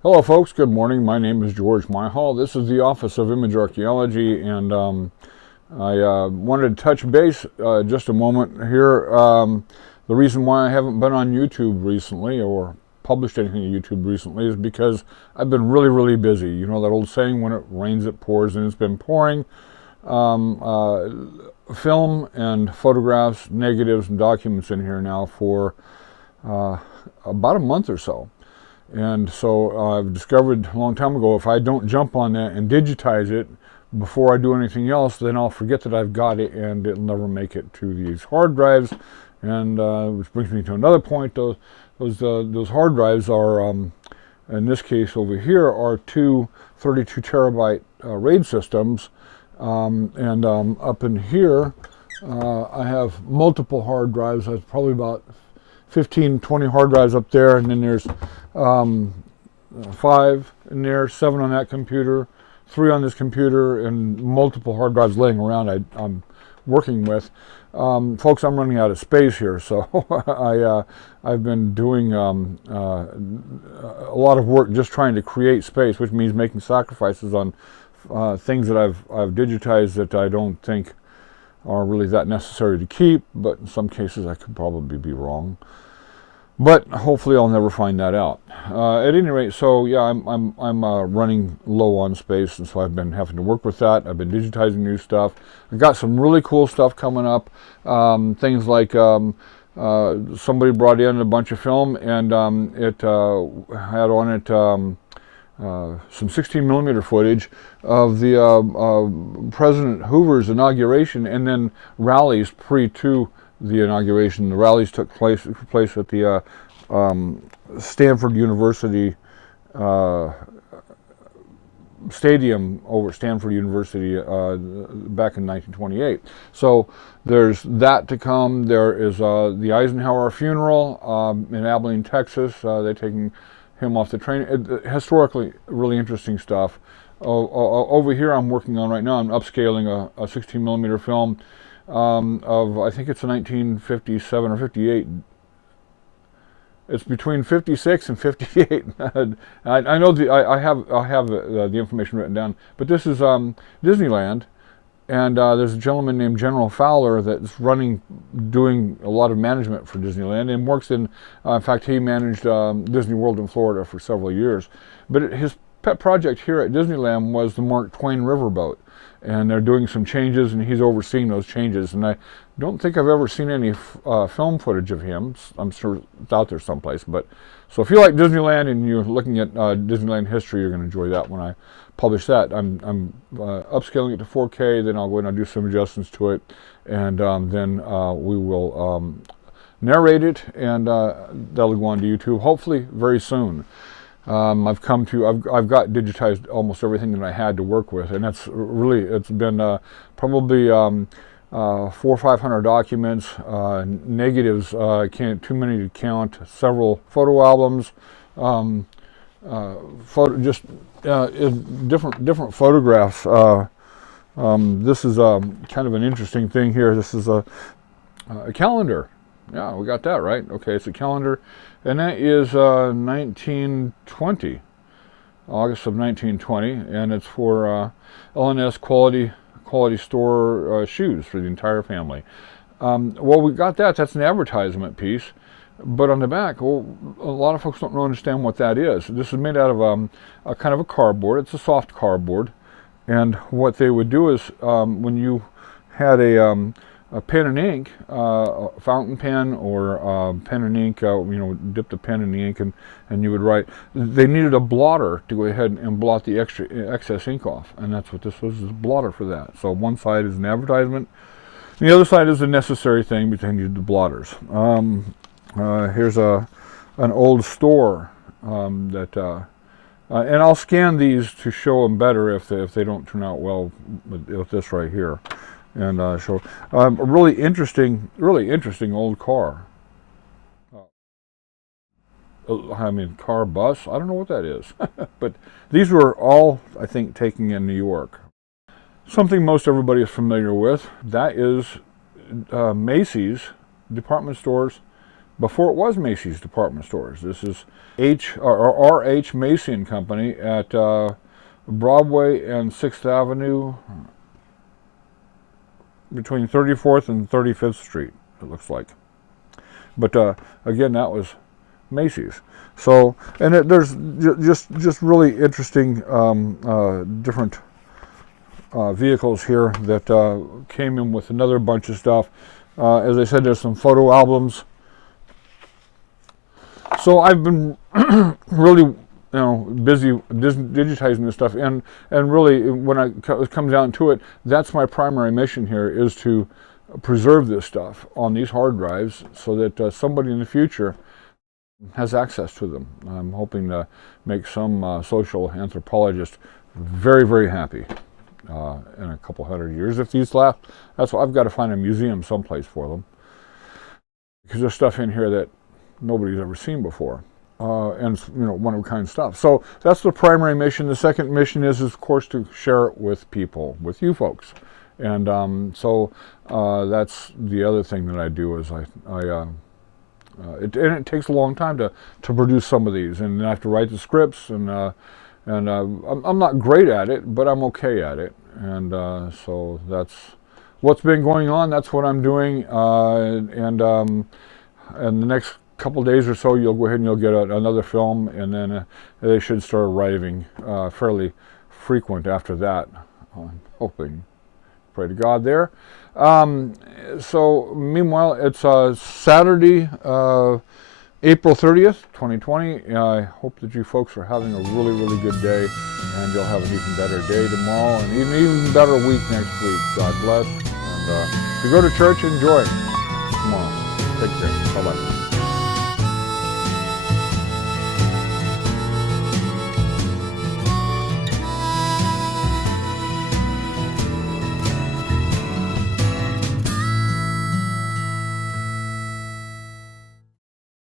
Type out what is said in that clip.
Hello folks, good morning. My name is George Myhall. This is the Office of Image Archaeology, and I wanted to touch base just a moment here. The reason why I haven't been on YouTube recently or published anything on YouTube recently is because I've been really busy. You know that old saying, when it rains it pours, and it's been pouring. Film and photographs, negatives, and documents in here now for about a month or so. And so I've discovered a long time ago, if I don't jump on that and digitize it before I do anything else, then I'll forget that I've got it and it'll never make it to these hard drives. And which brings me to another point. Those hard drives are, in this case over here, are two 32 terabyte RAID systems. And up in here, I have multiple hard drives. That's probably about 15, 20 hard drives up there, and then there's 5 in there, 7 on that computer, 3 on this computer, and multiple hard drives laying around I'm working with. Folks, I'm running out of space here, so I've been doing a lot of work just trying to create space, which means making sacrifices on things that I've digitized that I don't think are really that necessary to keep, but in some cases I could probably be wrong. But hopefully I'll never find that out. At any rate, so yeah, I'm running low on space, and so I've been having to work with that. I've been digitizing new stuff. I've got some really cool stuff coming up. Things like somebody brought in a bunch of film, and it had on it some 16 millimeter footage of the President Hoover's inauguration, and then rallies to the inauguration. The rallies took place at the Stanford University stadium over Stanford University back in 1928. So there's that to come. There is the Eisenhower funeral in Abilene, Texas. They're taking him off the train. Historically, really interesting stuff. Over here, I'm working on right now. I'm upscaling a 16 millimeter film of, I think it's a 1957 or 58. It's between 56 and 58. I know I have the information written down, but this is Disneyland, and there's a gentleman named General Fowler that's doing a lot of management for Disneyland, and works in fact, he managed Disney World in Florida for several years. But his pet project here at Disneyland was the Mark Twain riverboat, and they're doing some changes, and he's overseeing those changes. And I don't think I've ever seen any film footage of him. I'm sure it's out there someplace. But so if you like Disneyland and you're looking at Disneyland history, you're going to enjoy that when I publish that. I'm upscaling it to 4K. Then I'll go in and do some adjustments to it, and then we will narrate it, and that'll go on to YouTube hopefully very soon. I've got digitized almost everything that I had to work with, and it's been probably 400 or 500 documents, negatives, too many to count, several photo albums, different photographs. This is kind of an interesting thing here. This is a calendar. Yeah, we got that right. Okay, it's a calendar, and that is 1920, August of 1920, and it's for L&S quality store shoes for the entire family. Well, we got that. That's an advertisement piece, but on the back, well, a lot of folks don't understand what that is. This is made out of a kind of a cardboard. It's a soft cardboard, and what they would do is when you had a pen and ink, a fountain pen or pen and ink, dip the pen in the ink, and you would write. They needed a blotter to go ahead and blot the excess ink off, and that's what this was, is a blotter for that. So one side is an advertisement, and the other side is a necessary thing, because they needed the blotters. Here's an old store and I'll scan these to show them better if they don't turn out well with this right here. And show a really interesting old car. Car bus. I don't know what that is, but these were all, I think, taken in New York. Something most everybody is familiar with. That is Macy's department stores before it was Macy's Department Stores. This is R.H. Macy and Company at Broadway and 6th Avenue, between 34th and 35th Street, it looks like. But again, that was Macy's. So, and there's just really interesting different vehicles here that came in with another bunch of stuff. As I said, there's some photo albums. So I've been really, busy digitizing this stuff, and really, when it comes down to it, that's my primary mission here, is to preserve this stuff on these hard drives so that somebody in the future has access to them. I'm hoping to make some social anthropologist very, very happy in a couple hundred years if these last. That's why I've got to find a museum someplace for them, because there's stuff in here that nobody's ever seen before, and one-of-a-kind stuff. So that's the primary mission. The second mission is of course, to share it with people, with you folks, and so that's the other thing that I do. Is it takes a long time to produce some of these, and I have to write the scripts, and I'm not great at it, but I'm okay at it, and so that's what's been going on. That's what I'm doing, and the next couple days or so, you'll go ahead and you'll get another film, and then they should start arriving fairly frequent after that. I'm hoping. Pray to God there. So meanwhile, it's Saturday, April 30th, 2020. I hope that you folks are having a really, really good day, and you'll have an even better day tomorrow, and even better week next week. God bless. And if you go to church, enjoy tomorrow. Take care. Bye-bye.